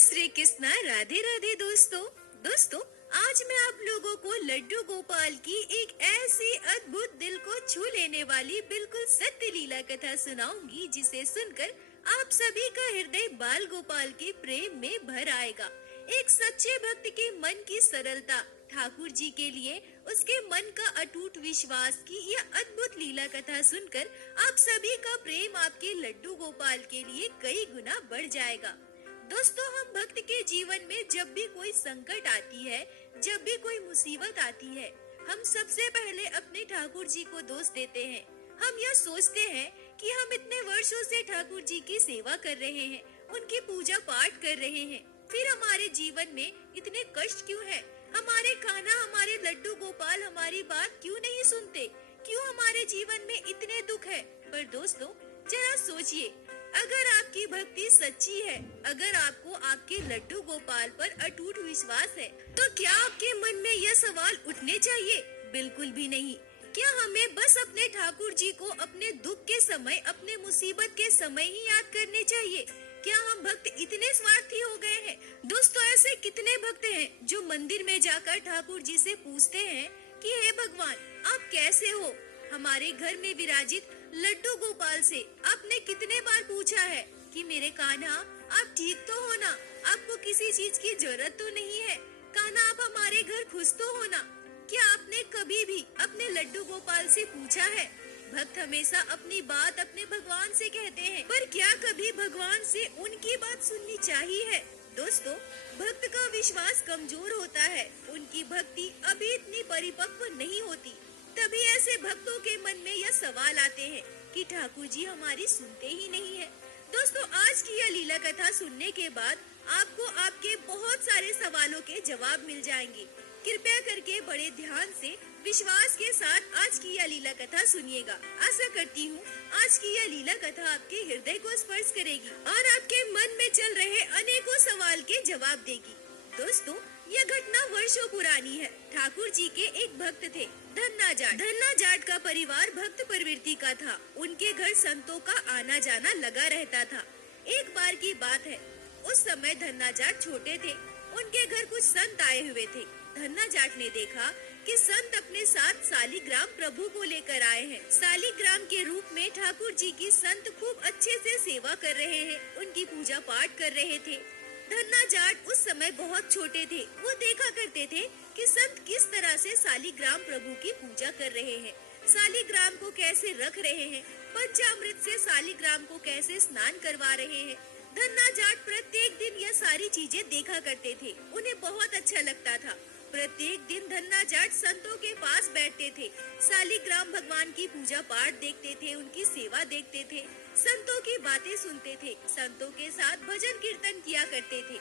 श्री कृष्णा। राधे राधे दोस्तों, आज मैं आप लोगों को लड्डू गोपाल की एक ऐसी अद्भुत दिल को छू लेने वाली बिल्कुल सत्य लीला कथा सुनाऊंगी, जिसे सुनकर आप सभी का हृदय बाल गोपाल के प्रेम में भर आएगा। एक सच्चे भक्त के मन की सरलता, ठाकुर जी के लिए उसके मन का अटूट विश्वास की यह अद्भुत लीला कथा सुनकर आप सभी का प्रेम आपके लड्डू गोपाल के लिए कई गुना बढ़ जाएगा। दोस्तों, हम भक्त के जीवन में जब भी कोई संकट आती है, जब भी कोई मुसीबत आती है, हम सबसे पहले अपने ठाकुर जी को दोष देते हैं। हम यह सोचते हैं कि हम इतने वर्षों से ठाकुर जी की सेवा कर रहे हैं, उनकी पूजा पाठ कर रहे हैं, फिर हमारे जीवन में इतने कष्ट क्यों है? हमारे कान्हा, हमारे लड्डू गोपाल हमारी बात क्यों नहीं सुनते? क्यों हमारे जीवन में इतने दुख है? पर दोस्तों, जरा सोचिए, अगर आपकी भक्ति सच्ची है, अगर आपको आपके लड्डू गोपाल पर अटूट विश्वास है, तो क्या आपके मन में यह सवाल उठने चाहिए? बिल्कुल भी नहीं। क्या हमें बस अपने ठाकुर जी को अपने दुख के समय, अपने मुसीबत के समय ही याद करने चाहिए? क्या हम भक्त इतने स्वार्थी हो गए हैं? दोस्तों, ऐसे कितने भक्त हैं जो मंदिर में जाकर ठाकुर जी से पूछते हैं कि हे भगवान, आप कैसे हो? हमारे घर में विराजित लड्डू गोपाल से आपने कितने बार पूछा है कि मेरे कान्हा, आप ठीक तो हो ना? आपको किसी चीज की जरूरत तो नहीं है? कान्हा, आप हमारे घर खुश तो हो ना? क्या आपने कभी भी अपने लड्डू गोपाल से पूछा है? भक्त हमेशा अपनी बात अपने भगवान से कहते हैं, पर क्या कभी भगवान से उनकी बात सुननी चाहिए है? दोस्तों, भक्त का विश्वास कमजोर होता है, उनकी भक्ति अभी इतनी परिपक्व नहीं होती। तभी ऐसे भक्तों के मन में यह सवाल आते हैं कि ठाकुर जी हमारी सुनते ही नहीं है। दोस्तों, आज की यह लीला कथा सुनने के बाद आपको आपके बहुत सारे सवालों के जवाब मिल जाएंगे। कृपया करके बड़े ध्यान से, विश्वास के साथ आज की यह लीला कथा सुनिएगा। आशा करती हूँ आज की यह लीला कथा आपके हृदय को स्पर्श करेगी और आपके मन में चल रहे अनेकों सवाल के जवाब देगी। दोस्तों, यह घटना वर्षों पुरानी है। ठाकुर जी के एक भक्त थे, धन्ना जाट। धन्ना जाट का परिवार भक्त प्रवृत्ति का था। उनके घर संतों का आना जाना लगा रहता था। एक बार की बात है, उस समय धन्ना जाट छोटे थे। उनके घर कुछ संत आए हुए थे। धन्ना जाट ने देखा कि संत अपने साथ सालिग्राम प्रभु को लेकर आए हैं। सालिग्राम के रूप में ठाकुर जी की संत खूब अच्छे से सेवा कर रहे हैं, उनकी पूजा पाठ कर रहे थे। धन्ना जाट उस समय बहुत छोटे थे। वो देखा करते थे कि संत किस तरह से सालिग्राम प्रभु की पूजा कर रहे हैं, सालिग्राम को कैसे रख रहे हैं, पंचामृत से सालिग्राम को कैसे स्नान करवा रहे हैं। धन्ना जाट प्रत्येक दिन यह सारी चीजें देखा करते थे। उन्हें बहुत अच्छा लगता था। प्रत्येक दिन धन्ना जाट संतों के पास बैठते थे, सालिग्राम भगवान की पूजा पाठ देखते थे, उनकी सेवा देखते थे, संतों की बातें सुनते थे, संतों के साथ भजन कीर्तन किया करते थे।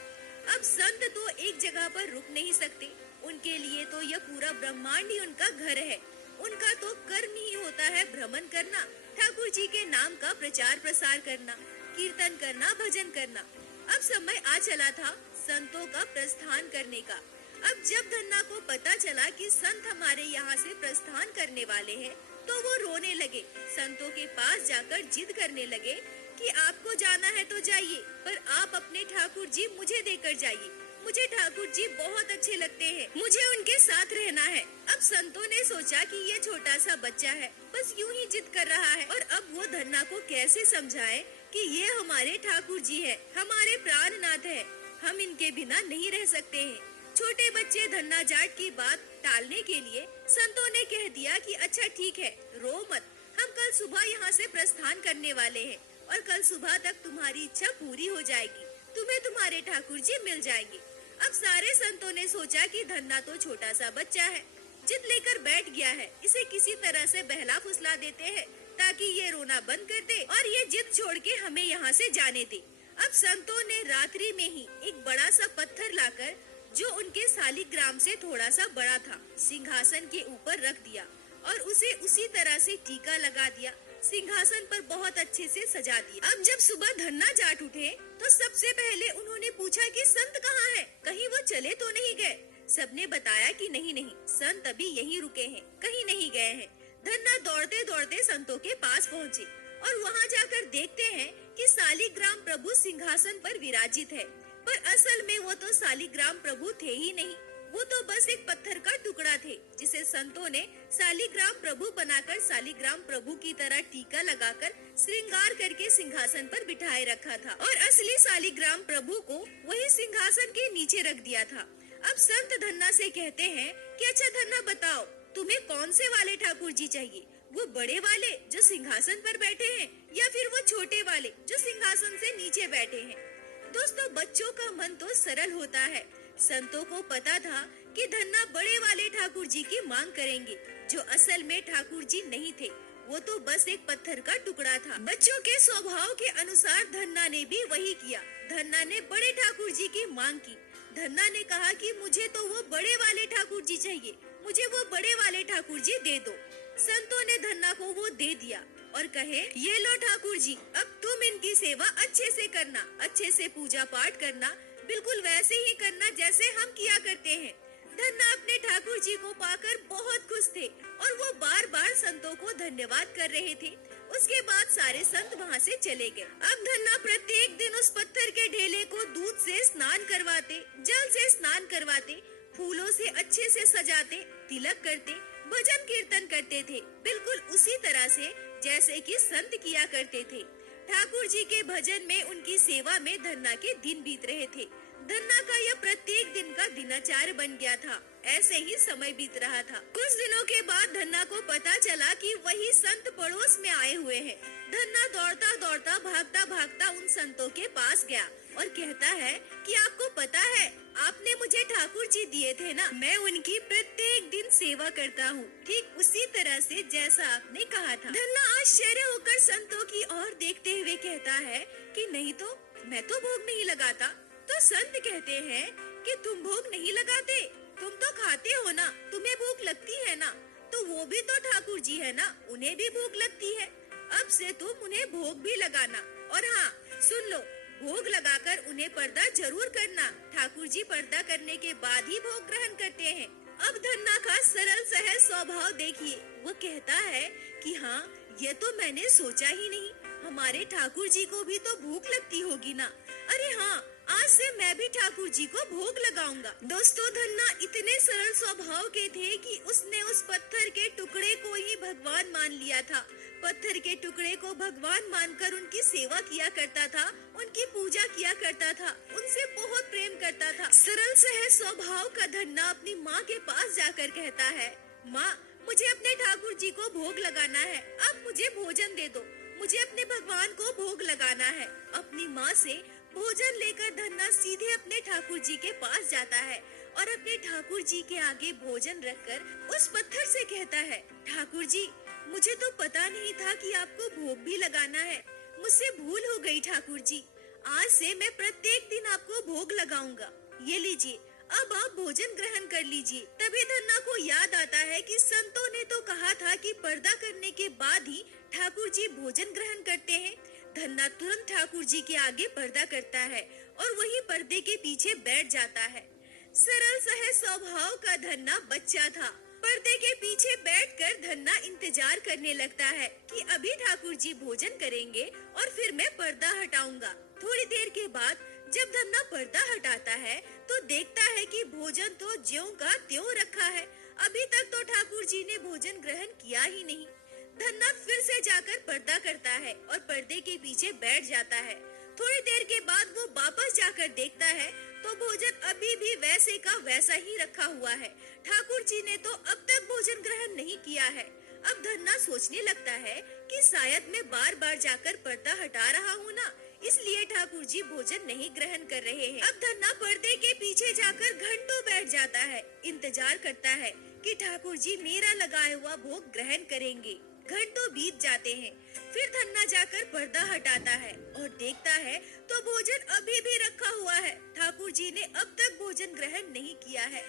अब संत तो एक जगह पर रुक नहीं सकते, उनके लिए तो यह पूरा ब्रह्मांड ही उनका घर है। उनका तो कर्म ही होता है भ्रमण करना, ठाकुर जी के नाम का प्रचार प्रसार करना, कीर्तन करना, भजन करना। अब समय आ चला था संतों का प्रस्थान करने का। अब जब धन्ना को पता चला कि संत हमारे यहाँ से प्रस्थान करने वाले हैं, तो वो रोने लगे। संतों के पास जाकर जिद करने लगे कि आपको जाना है तो जाइए, पर आप अपने ठाकुर जी मुझे देकर जाइए। मुझे ठाकुर जी बहुत अच्छे लगते हैं, मुझे उनके साथ रहना है। अब संतों ने सोचा कि ये छोटा सा बच्चा है, बस यूं ही जिद कर रहा है, और अब वो धन्ना को कैसे समझाए कि ये हमारे ठाकुर जी है, हमारे प्राणनाथ है, हम इनके बिना नहीं रह सकते हैं। छोटे बच्चे धन्ना जाट की बात टालने के लिए संतों ने कह दिया कि अच्छा ठीक है, रो मत, हम कल सुबह यहाँ से प्रस्थान करने वाले हैं और कल सुबह तक तुम्हारी इच्छा पूरी हो जाएगी, तुम्हें तुम्हारे ठाकुर जी मिल जाएंगे। अब सारे संतों ने सोचा कि धन्ना तो छोटा सा बच्चा है, जिद लेकर बैठ गया है, इसे किसी तरह से बहला फुसला देते हैं ताकि ये रोना बंद कर दे और ये जिद छोड़ के हमें यहाँ से जाने दे। अब संतों ने रात्रि में ही एक बड़ा सा पत्थर लाकर, जो उनके सालिग्राम से थोड़ा सा बड़ा था, सिंहासन के ऊपर रख दिया और उसे उसी तरह से टीका लगा दिया, सिंहासन पर बहुत अच्छे से सजा दिया। अब जब सुबह धन्ना जाट उठे तो सबसे पहले उन्होंने पूछा कि संत कहाँ है, कहीं वो चले तो नहीं गए? सबने बताया कि नहीं नहीं, संत अभी यहीं रुके हैं, कहीं नहीं गए हैं। धन्ना दौड़ते दौड़ते संतों के पास पहुँचे और वहाँ जाकर देखते हैं कि सालिग्राम प्रभु सिंहासन पर विराजित है, पर असल में वो तो शालिग्राम प्रभु थे ही नहीं, वो तो बस एक पत्थर का टुकड़ा थे जिसे संतों ने शालिग्राम प्रभु बनाकर शालिग्राम प्रभु की तरह टीका लगाकर श्रृंगार करके सिंहासन पर बिठाए रखा था और असली शालिग्राम प्रभु को वही सिंहासन के नीचे रख दिया था। अब संत धन्ना से कहते हैं कि अच्छा धन्ना बताओ, तुम्हें कौन से वाले ठाकुर जी चाहिए, वो बड़े वाले जो सिंहासन पर बैठे हैं या फिर वो छोटे वाले जो सिंहासन से नीचे बैठे हैं। दोस्तों, बच्चों का मन तो सरल होता है। संतों को पता था कि धन्ना बड़े वाले ठाकुर जी की मांग करेंगे, जो असल में ठाकुर जी नहीं थे, वो तो बस एक पत्थर का टुकड़ा था। बच्चों के स्वभाव के अनुसार धन्ना ने भी वही किया। धन्ना ने बड़े ठाकुर जी की मांग की। धन्ना ने कहा कि मुझे तो वो बड़े वाले ठाकुर जी चाहिए, मुझे वो बड़े वाले ठाकुर जी दे दो। संतों ने धन्ना को वो दे दिया और कहे, ये लो ठाकुर जी, अब तुम इनकी सेवा अच्छे से करना, अच्छे से पूजा पाठ करना, बिल्कुल वैसे ही करना जैसे हम किया करते हैं। धन्ना अपने ठाकुर जी को पाकर बहुत खुश थे और वो बार बार संतों को धन्यवाद कर रहे थे। उसके बाद सारे संत वहाँ से चले गए। अब धन्ना प्रत्येक दिन उस पत्थर के ढेले को दूध से स्नान करवाते, जल से स्नान करवाते, फूलों से अच्छे से सजाते, तिलक करते, भजन कीर्तन करते थे, बिल्कुल उसी तरह से जैसे कि संत किया करते थे। ठाकुर जी के भजन में, उनकी सेवा में धन्ना के दिन बीत रहे थे। धन्ना का यह प्रत्येक दिन का दिनाचार्य बन गया था। ऐसे ही समय बीत रहा था। कुछ दिनों के बाद धन्ना को पता चला कि वही संत पड़ोस में आए हुए हैं। धन्ना दौड़ता दौड़ता, भागता भागता उन संतों के पास गया और कहता है कि आपको पता है, आपने मुझे ठाकुर जी दिए थे ना, मैं उनकी प्रत्येक दिन सेवा करता हूँ, ठीक उसी तरह से जैसा आपने कहा था। धन्ना आश्चर्य होकर संतों की ओर देखते हुए कहता है कि नहीं तो, मैं तो भोग नहीं लगाता। तो संत कहते हैं कि तुम भोग नहीं लगाते, तुम तो खाते हो ना, तुम्हें भूख लगती है ना, तो वो भी तो ठाकुर जी है ना, उन्हें भी भूख लगती है। अब से तुम उन्हें भोग भी लगाना, और हाँ सुन लो, भोग लगाकर उन्हें पर्दा जरूर करना। ठाकुर जी पर्दा करने के बाद ही भोग ग्रहण करते हैं। अब धन्ना का सरल सहज स्वभाव देखिए। वो कहता है कि हाँ, ये तो मैंने सोचा ही नहीं, हमारे ठाकुर जी को भी तो भूख लगती होगी ना। अरे हाँ, आज से मैं भी ठाकुर जी को भोग लगाऊंगा। दोस्तों, धन्ना इतने सरल स्वभाव के थे कि उसने उस पत्थर के टुकड़े को ही भगवान मान लिया था। पत्थर के टुकड़े को भगवान मानकर उनकी सेवा किया करता था, उनकी पूजा किया करता था, उनसे बहुत प्रेम करता था। सरल सहज स्वभाव का धन्ना अपनी माँ के पास जाकर कहता है, माँ, मुझे अपने ठाकुर जी को भोग लगाना है, अब मुझे भोजन दे दो, मुझे अपने भगवान को भोग लगाना है। अपनी माँ से भोजन लेकर धन्ना सीधे अपने ठाकुर जी के पास जाता है और अपने ठाकुर जी के आगे भोजन रखकर उस पत्थर से कहता है, ठाकुर जी, मुझे तो पता नहीं था कि आपको भोग भी लगाना है, मुझसे भूल हो गई ठाकुर जी, आज से मैं प्रत्येक दिन आपको भोग लगाऊंगा, ये लीजिए, अब आप भोजन ग्रहण कर लीजिए। तभी धन्ना को याद आता है कि संतों ने तो कहा था कि पर्दा करने के बाद ही ठाकुर जी भोजन ग्रहण करते हैं। धन्ना तुरंत ठाकुर जी के आगे पर्दा करता है और वही पर्दे के पीछे बैठ जाता है। सरल सहज स्वभाव का धन्ना बच्चा था। पर्दे के पीछे बैठकर धन्ना इंतजार करने लगता है कि अभी ठाकुर जी भोजन करेंगे और फिर मैं पर्दा हटाऊंगा। थोड़ी देर के बाद जब धन्ना पर्दा हटाता है तो देखता है कि भोजन तो ज्यों का त्यों रखा है। अभी तक तो ठाकुर जी ने भोजन ग्रहण किया ही नहीं। धन्ना फिर से जाकर पर्दा करता है और पर्दे के पीछे बैठ जाता है। थोड़ी देर के बाद वो वापस जाकर देखता है तो भोजन अभी भी वैसे का वैसा ही रखा हुआ है। ठाकुर जी ने तो अब तक भोजन ग्रहण नहीं किया है। अब धन्ना सोचने लगता है कि शायद मैं बार बार जाकर पर्दा हटा रहा हूँ ना, इसलिए ठाकुर जी भोजन नहीं ग्रहण कर रहे हैं। अब धन्ना पर्दे के पीछे जाकर घंटों बैठ जाता है, इंतजार करता है कि ठाकुर जी मेरा लगाया हुआ भोग ग्रहण करेंगे। घंटों बीत जाते हैं। फिर धन्ना जाकर पर्दा हटाता है और देखता है तो भोजन अभी भी रखा हुआ है। ठाकुर जी ने अब तक भोजन ग्रहण नहीं किया है।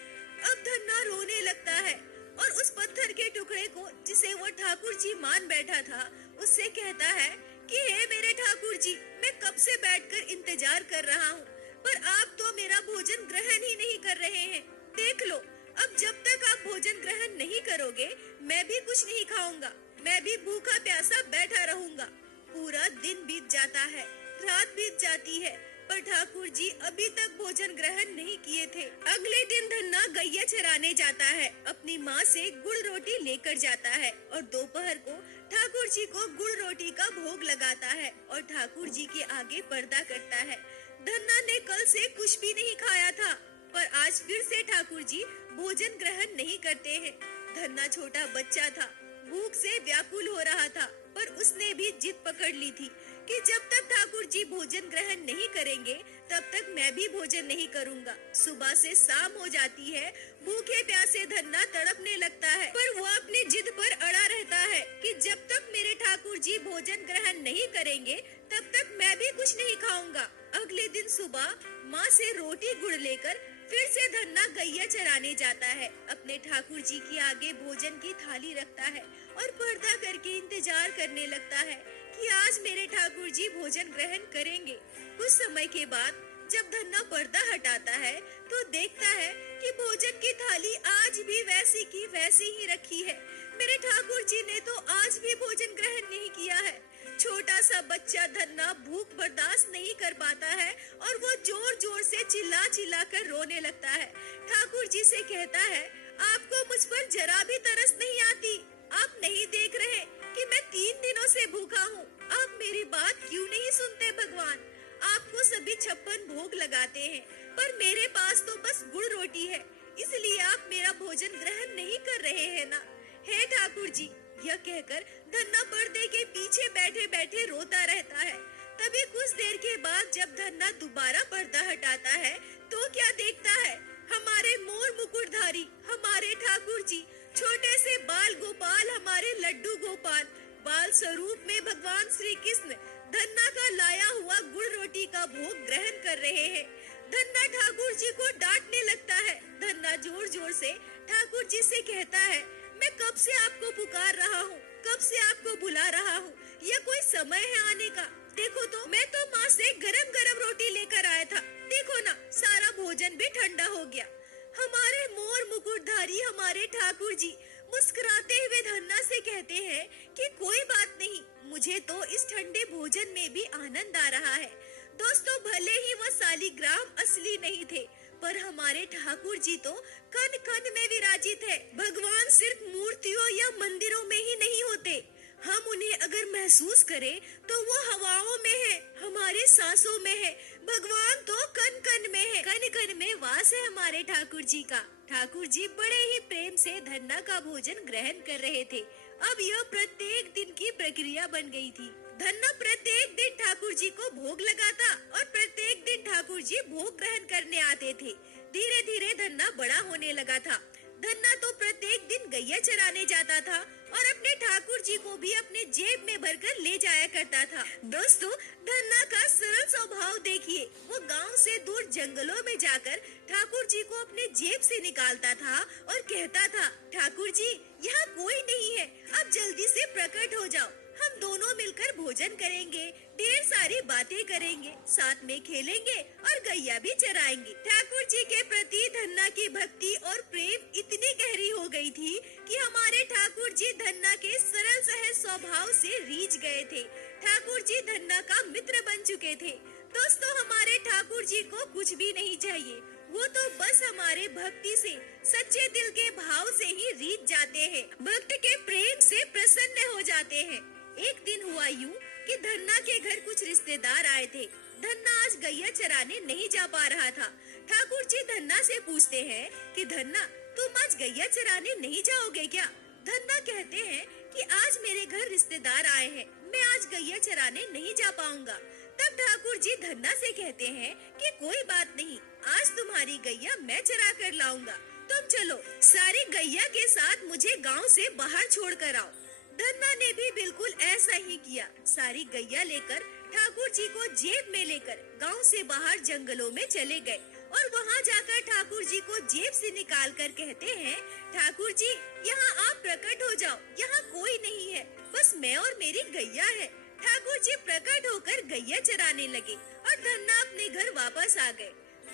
अब धन्ना रोने लगता है और उस पत्थर के टुकड़े को, जिसे वो ठाकुर जी मान बैठा था, उससे कहता है कि हे मेरे ठाकुर जी, मैं कब से बैठकर इंतजार कर रहा हूँ, पर आप तो मेरा भोजन ग्रहण ही नहीं कर रहे हैं। देख लो, अब जब तक आप भोजन ग्रहण नहीं करोगे, मैं भी कुछ नहीं खाऊंगा, मैं भी भूखा प्यासा बैठा रहूंगा। पूरा दिन बीत जाता है, रात बीत जाती है, पर ठाकुर जी अभी तक भोजन ग्रहण नहीं किए थे। अगले दिन धन्ना गैया चराने जाता है, अपनी माँ से गुड़ रोटी लेकर जाता है और दोपहर को ठाकुर जी को गुड़ रोटी का भोग लगाता है और ठाकुर जी के आगे पर्दा करता है। धन्ना ने कल से कुछ भी नहीं खाया था, पर आज फिर से ठाकुर जी भोजन ग्रहण नहीं करते हैं। धन्ना छोटा बच्चा था, भूख से व्याकुल हो रहा था, पर उसने भी जिद पकड़ ली थी कि जब तक ठाकुर जी भोजन ग्रहण नहीं करेंगे तब तक मैं भी भोजन नहीं करूंगा। सुबह से शाम हो जाती है, भूखे प्यासे धन्ना तड़पने लगता है, पर वो अपनी जिद पर अड़ा रहता है कि जब तक मेरे ठाकुर जी भोजन ग्रहण नहीं करेंगे तब तक मैं भी कुछ नहीं खाऊंगा। अगले दिन सुबह माँ से रोटी गुड़ लेकर फिर से धन्ना गैया चराने जाता है, अपने ठाकुर जी के आगे भोजन की थाली रखता है और पर्दा करके इंतजार करने लगता है कि आज मेरे ठाकुर जी भोजन ग्रहण करेंगे। कुछ समय के बाद जब धन्ना पर्दा हटाता है तो देखता है कि भोजन की थाली आज भी वैसी की वैसी ही रखी है। मेरे ठाकुर जी ने तो आज भी भोजन ग्रहण नहीं किया है। छोटा सा बच्चा धन्ना भूख बर्दाश्त नहीं कर पाता है और वो जोर जोर से चिल्ला चिल्ला कर रोने लगता है। ठाकुर जी से कहता है, आपको मुझ पर जरा भी तरस नहीं आती? आप नहीं देख रहे कि मैं 3 दिनों से भूखा हूँ? आप मेरी बात क्यों नहीं सुनते भगवान? आपको सभी 56 भोग लगाते हैं, पर मेरे पास तो बस गुड़ रोटी है, इसलिए आप मेरा भोजन ग्रहण नहीं कर रहे हैं ना? हे ठाकुर जी, यह कहकर धन्ना पर्दे के पीछे बैठे बैठे रोता रहता है। तभी कुछ देर के बाद जब धन्ना दोबारा पर्दा हटाता है तो क्या देखता है? हमारे मोर मुकुटधारी हमारे ठाकुर जी, छोटे से बाल गोपाल हमारे लड्डू गोपाल, बाल स्वरूप में भगवान श्री कृष्ण धन्ना का लाया हुआ गुड़ रोटी का भोग ग्रहण कर रहे हैं। धन्ना ठाकुर जी को डांटने लगता है। धन्ना जोर जोर से ठाकुर जी से कहता है, मैं कब से आपको पुकार रहा हूँ, कब से आपको बुला रहा हूँ, यह कोई समय है आने का? देखो तो, मैं तो माँ से गरम गरम रोटी लेकर आया था, देखो ना सारा भोजन भी ठंडा हो गया। हमारे मोर मुकुटधारी हमारे ठाकुर जी मुस्कुराते हुए धन्ना से कहते हैं कि कोई बात नहीं, मुझे तो इस ठंडे भोजन में भी आनंद आ रहा है। दोस्तों, भले ही वह सालिग्राम असली नहीं थे, पर हमारे ठाकुर जी तो कण कण में विराजित है। भगवान सिर्फ मूर्तियों या मंदिरों में ही नहीं होते, हम उन्हें अगर महसूस करें तो वो हवाओं में है, हमारे सांसों में है। भगवान तो कण कण में है, कण कण में वास है हमारे ठाकुर जी का। ठाकुर जी बड़े ही प्रेम से धन्ना का भोजन ग्रहण कर रहे थे। अब यह प्रत्येक दिन की प्रक्रिया बन गई थी। धन्ना प्रत्येक दिन ठाकुर जी को भोग लगाता और प्रत्येक दिन ठाकुर जी भोग ग्रहण करने आते थे। धीरे धीरे धन्ना बड़ा होने लगा था। धन्ना तो प्रत्येक दिन गैया चराने जाता था और अपने ठाकुर जी को भी अपने जेब में भरकर ले जाया करता था। दोस्तों, धन्ना का सरल स्वभाव देखिए, वो गांव से दूर जंगलों में जाकर ठाकुर जी को अपने जेब से निकालता था और कहता था, ठाकुर जी यहाँ कोई नहीं है, आप जल्दी से प्रकट हो जाओ, हम दोनों मिलकर भोजन करेंगे, ढेर सारी बातें करेंगे, साथ में खेलेंगे और गैया भी चराएंगे। ठाकुर जी के प्रति धन्ना की भक्ति और प्रेम इतनी गहरी हो गई थी कि हमारे ठाकुर जी धन्ना के सरल सहज स्वभाव से रीझ गए थे। ठाकुर जी धन्ना का मित्र बन चुके थे। दोस्तों, हमारे ठाकुर जी को कुछ भी नहीं चाहिए, वो तो बस हमारे भक्ति से, सच्चे दिल के भाव से ही रीझ जाते हैं, भक्त के प्रेम से प्रसन्न हो जाते हैं। एक दिन हुआ यूं कि धन्ना के घर कुछ रिश्तेदार आए थे। धन्ना आज गैया चराने नहीं जा पा रहा था। ठाकुर जी धन्ना से पूछते हैं कि धन्ना, तुम आज गैया चराने नहीं जाओगे क्या? धन्ना कहते हैं कि आज मेरे घर रिश्तेदार आए हैं, मैं आज गैया चराने नहीं जा पाऊंगा। तब ठाकुर जी धन्ना से कहते हैं कि कोई बात नहीं, आज तुम्हारी गैया मैं चरा कर लाऊंगा, तुम चलो सारी गैया के साथ मुझे गांव से बाहर छोड़ कर आओ। धन्ना ने भी बिल्कुल ऐसा ही किया। सारी गैया लेकर ठाकुर जी को जेब में लेकर गांव से बाहर जंगलों में चले गए और वहां जाकर ठाकुर जी को जेब से निकाल कर कहते हैं, ठाकुर जी यहाँ आप प्रकट हो जाओ, यहाँ कोई नहीं है, बस मैं और मेरी गैया है। ठाकुर जी प्रकट होकर गैया चराने लगे और धन्ना अपने घर वापस आ गए।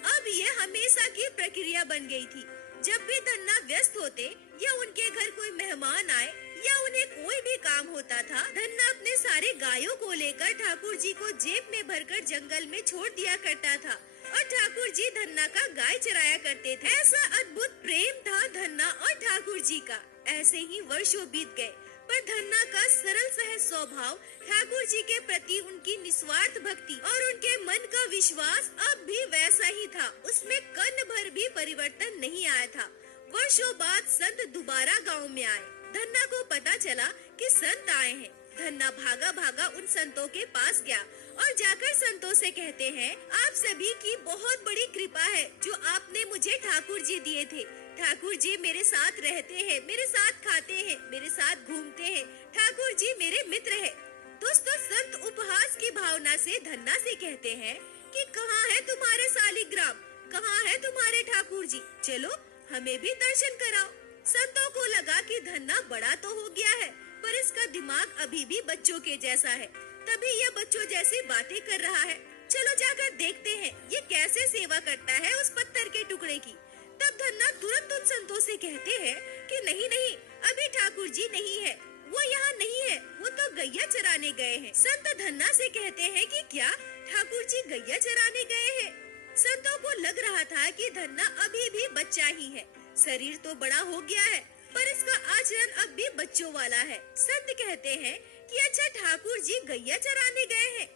अब ये हमेशा की प्रक्रिया बन गई थी। जब भी धन्ना व्यस्त होते या उनके घर कोई मेहमान आए या उन्हें कोई भी काम होता था, धन्ना अपने सारे गायों को लेकर ठाकुर जी को जेब में भरकर जंगल में छोड़ दिया करता था और ठाकुर जी धन्ना का गाय चराया करते थे। ऐसा अद्भुत प्रेम था धन्ना और ठाकुर जी का। ऐसे ही वर्षों बीत गए, पर धन्ना का सरल सहज स्वभाव, ठाकुर जी के प्रति उनकी निस्वार्थ भक्ति और उनके मन का विश्वास अब भी वैसा ही था। उसमें कण भर भी परिवर्तन नहीं आया था। वर्षों बाद संत दोबारा गांव में आए। धन्ना को पता चला कि संत आए हैं। धन्ना भागा भागा उन संतों के पास गया और जाकर संतों से कहते हैं, आप सभी की बहुत बड़ी कृपा है जो आपने मुझे ठाकुर जी दिए थे। ठाकुर जी मेरे साथ रहते हैं, मेरे साथ खाते हैं, मेरे साथ घूमते हैं। ठाकुर जी मेरे मित्र हैं। दोस्तों, संत उपहास की भावना से धन्ना से कहते हैं कि कहाँ है तुम्हारे सालिग्राम, कहाँ है तुम्हारे ठाकुर जी, चलो हमें भी दर्शन कराओ। संतों को लगा कि धन्ना बड़ा तो हो गया है, पर इसका दिमाग अभी भी बच्चों के जैसा है। तभी यह बच्चों जैसी बातें कर रहा है। चलो जाकर देखते हैं ये कैसे सेवा करता है उस पत्थर के टुकड़े की। तब धन्ना तुरंत उन संतों से कहते हैं कि नहीं नहीं, अभी ठाकुर जी नहीं है, वो यहाँ नहीं है, वो तो गैया चराने गए हैं। संत धन्ना से कहते हैं कि क्या ठाकुर जी गैया चराने गए हैं? संतों को लग रहा था कि धन्ना अभी भी बच्चा ही है। शरीर तो बड़ा हो गया है, पर इसका आचरण अब भी बच्चों वाला है। संत कहते हैं कि अच्छा ठाकुर जी गैया चराने गए हैं।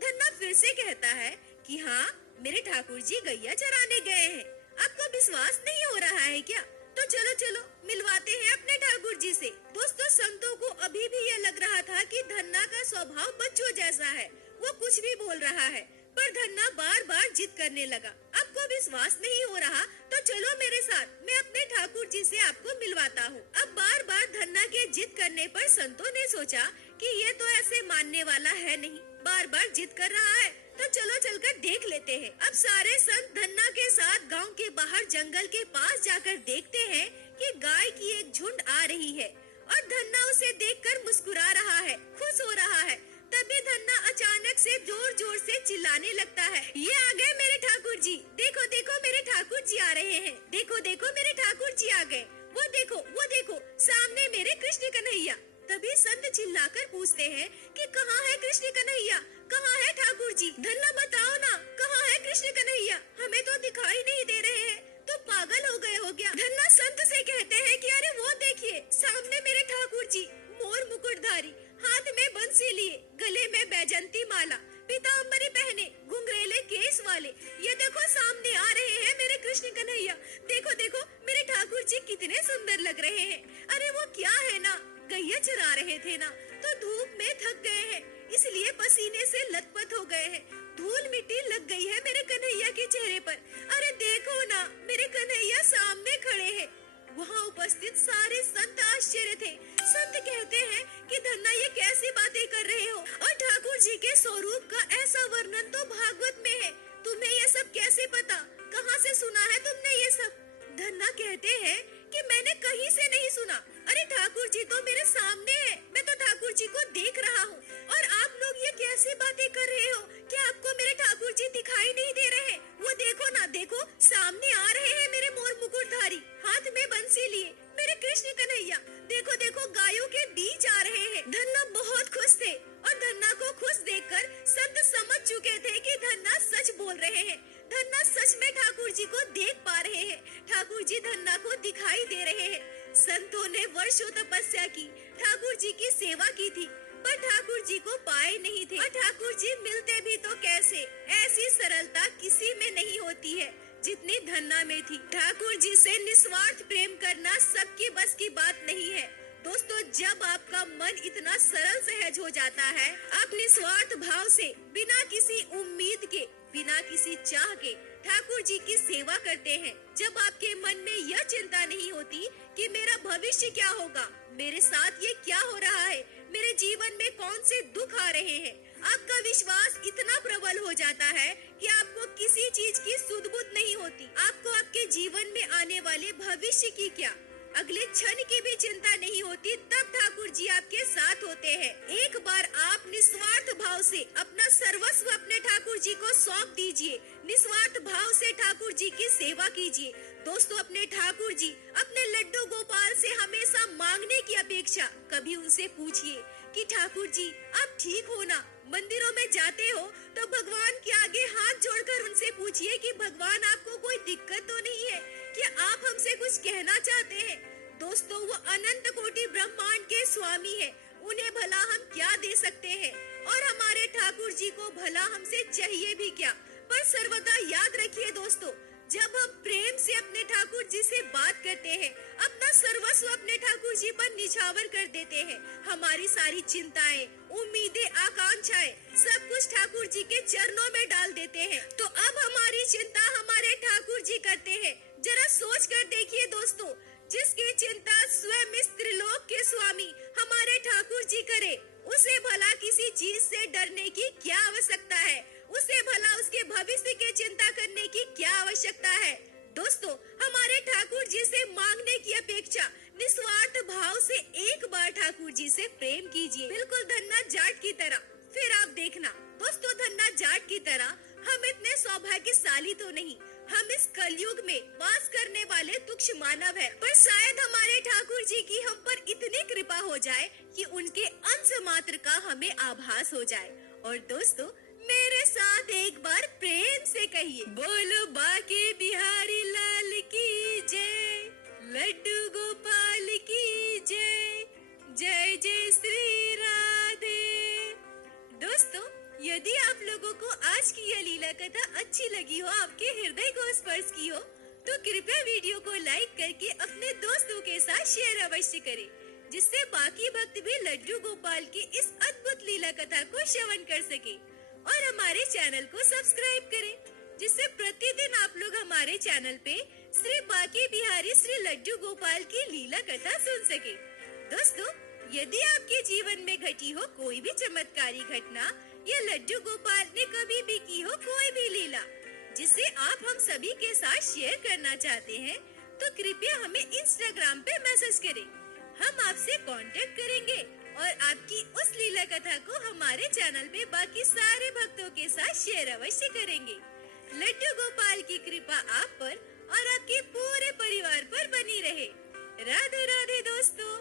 धन्ना फिर से कहता है कि हाँ, मेरे ठाकुर जी गैया चराने गए हैं। आपको विश्वास नहीं हो रहा है क्या? तो चलो चलो मिलवाते हैं अपने ठाकुर जी से। दोस्तों, संतों को अभी भी यह लग रहा था कि धन्ना का स्वभाव बच्चों जैसा है, वो कुछ भी बोल रहा है। पर धन्ना बार बार जिद करने लगा। आपको विश्वास नहीं हो रहा तो चलो मेरे साथ, मैं अपने ठाकुर जी से आपको मिलवाता हूँ। अब बार बार धन्ना के जिद करने पर संतों ने सोचा कि ये तो ऐसे मानने वाला है नहीं, बार बार जिद कर रहा है, तो चलो चलकर देख लेते हैं। अब सारे संत धन्ना के साथ गांव के बाहर जंगल के पास जाकर देखते हैं कि गाय की एक झुंड आ रही है और धन्ना उसे देखकर मुस्कुरा रहा है, खुश हो रहा है। तभी धन्ना अचानक से जोर जोर से चिल्लाने लगता है, ये आ गए मेरे ठाकुर जी, देखो देखो मेरे ठाकुर जी आ रहे हैं, देखो देखो मेरे ठाकुर जी आ गए, वो देखो सामने मेरे कृष्ण कन्हैया। तभी संत चिल्लाकर पूछते हैं कि कहाँ है कृष्ण कन्हैया, कहाँ है ठाकुर जी? धन्ना बताओ ना, कहाँ है कृष्ण कन्हैया? हमें तो दिखाई नहीं दे रहे हैं, तो पागल हो गए हो क्या? धन्ना संत से कहते हैं कि अरे वो देखिए सामने मेरे ठाकुर जी, मोर मुकुटधारी, हाथ में बंसी लिए, गले में बैजंती माला, पीताम्बरी पहने, घुंघरेले केस वाले, ये देखो सामने आ रहे हैं मेरे कृष्ण कन्हैया। देखो देखो मेरे ठाकुर जी कितने सुंदर लग रहे हैं। अरे वो क्या है ना, गैया चरा रहे थे ना, तो धूप में थक गए हैं, इसलिए पसीने से लथपथ हो गए हैं। धूल मिट्टी लग गई है मेरे कन्हैया के चेहरे पर। अरे देखो ना, मेरे कन्हैया सामने खड़े हैं। वहाँ उपस्थित सारे संत आश्चर्य थे। संत कहते हैं कि धन्ना ये कैसी बातें कर रहे हो, और ठाकुर जी के स्वरूप का ऐसा वर्णन तो भागवत में है, तुम्हें ये सब कैसे पता? कहाँ से सुना है तुमने ये सब? धन्ना कहते हैं कि मैंने कहीं से नहीं सुना। अरे ठाकुर जी तो मेरे सामने है, मैं तो ठाकुर जी को देख रहा हूँ, और आप लोग ये कैसी बातें कर रहे हो? क्या आपको मेरे ठाकुर जी दिखाई नहीं दे रहे? वो देखो ना, देखो सामने आ रहे हैं मेरे मोर मुकुटधारी, हाथ में बंसी लिए, मेरे कृष्ण कन्हैया। देखो देखो गायों के बीच आ रहे हैं। धन्ना बहुत खुश थे, और धन्ना को खुश देखकर संत समझ चुके थे कि धन्ना सच बोल रहे हैं। धन्ना सच में ठाकुर जी को देख पा रहे हैं, ठाकुर जी धन्ना को दिखाई दे रहे हैं। संतों ने वर्षों तपस्या की, ठाकुर जी की सेवा की थी, पर ठाकुर जी को पाए नहीं थे। और ठाकुर जी मिलते भी तो कैसे? ऐसी सरलता किसी में नहीं होती है जितनी धन्ना में थी। ठाकुर जी से निस्वार्थ प्रेम करना सबकी बस की बात नहीं है। दोस्तों, जब आपका मन इतना सरल सहज हो जाता है, आप निस्वार्थ भाव से, बिना किसी उम्मीद के, बिना किसी चाह के ठाकुर जी की सेवा करते हैं, जब आपके मन में यह चिंता नहीं होती कि मेरा भविष्य क्या होगा, मेरे साथ ये क्या हो रहा है, मेरे जीवन में कौन से दुख आ रहे हैं, आपका विश्वास इतना प्रबल हो जाता है कि आपको किसी चीज की सुध-बुध नहीं होती। आपको आपके जीवन में आने वाले भविष्य की क्या, अगले क्षण की भी चिंता नहीं होती। तब ठाकुर जी आपके साथ होते हैं। एक बार आप निस्वार्थ भाव से अपना सर्वस्व अपने ठाकुर जी को सौंप दीजिए, निस्वार्थ भाव से ठाकुर जी की सेवा कीजिए, दोस्तों, अपने ठाकुर जी अपने लड्डू गोपाल से हमेशा मांगने की अपेक्षा कभी उनसे पूछिए कि ठाकुर जी आप ठीक हो ना। मंदिरों में जाते हो तो भगवान के आगे हाथ जोड़कर उनसे पूछिए कि भगवान आपको कोई दिक्कत तो नहीं है, क्या आप हमसे कुछ कहना चाहते हैं। दोस्तों, वो अनंत कोटि ब्रह्मांड के स्वामी है, उन्हें भला हम क्या दे सकते हैं और हमारे ठाकुर जी को भला हमसे चाहिए भी क्या। पर सर्वदा याद रखिए दोस्तों, जब हम प्रेम से अपने ठाकुर जी से बात करते हैं, अपना सर्वस्व अपने ठाकुर जी पर निछावर कर देते हैं, हमारी सारी चिंताएं, उम्मीदें, आकांक्षाएं सब कुछ ठाकुर जी के चरणों में डाल देते हैं, तो अब हमारी चिंता हमारे ठाकुर जी करते हैं। जरा सोच कर देखिए दोस्तों, जिसकी चिंता स्वयं इस त्रिलोक के स्वामी हमारे ठाकुर जी करे, उसे भला किसी चीज से डरने की क्या आवश्यकता है, उसे भला उसके भविष्य की चिंता करने की क्या आवश्यकता है। दोस्तों, हमारे ठाकुर जी से मांगने की अपेक्षा निस्वार्थ भाव से एक बार ठाकुर जी से प्रेम कीजिए, बिल्कुल धन्ना जाट की तरह। फिर आप देखना दोस्तों, धन्ना जाट की तरह हम इतने सौभाग्यशाली तो नहीं, हम इस कलयुग में वास करने वाले तुच्छ मानव हैं, पर शायद हमारे ठाकुर जी की हम पर इतनी कृपा हो जाए कि उनके अंश मात्र का हमें आभास हो जाए। और दोस्तों, मेरे साथ एक बार प्रेम से कहिए, बोलो बाके बिहारी लाल की जय, लड्डू गोपाल की जय, जय जय श्री राधे। दोस्तों, यदि आप लोगों को आज की यह लीला कथा अच्छी लगी हो, आपके हृदय को स्पर्श की हो, तो कृपया वीडियो को लाइक करके अपने दोस्तों के साथ शेयर अवश्य करें, जिससे बाकी भक्त भी लड्डू गोपाल की इस अद्भुत लीला कथा को श्रवण कर सके। और हमारे चैनल को सब्सक्राइब करें, जिससे प्रतिदिन आप लोग हमारे चैनल पे श्री बाके बिहारी श्री लड्डू गोपाल की लीला कथा सुन सके। दोस्तों, यदि आपके जीवन में घटी हो कोई भी चमत्कारी घटना या लड्डू गोपाल ने कभी भी की हो कोई भी लीला, जिसे आप हम सभी के साथ शेयर करना चाहते हैं, तो कृपया हमें इंस्टाग्राम पे मैसेज करें। हम आपसे कांटेक्ट करेंगे और आपकी उस लीला कथा को हमारे चैनल पे बाकी सारे भक्तों के साथ शेयर अवश्य करेंगे। लड्डू गोपाल की कृपा आप पर और आपके पूरे परिवार पर बनी रहे। राधे राधे दोस्तों।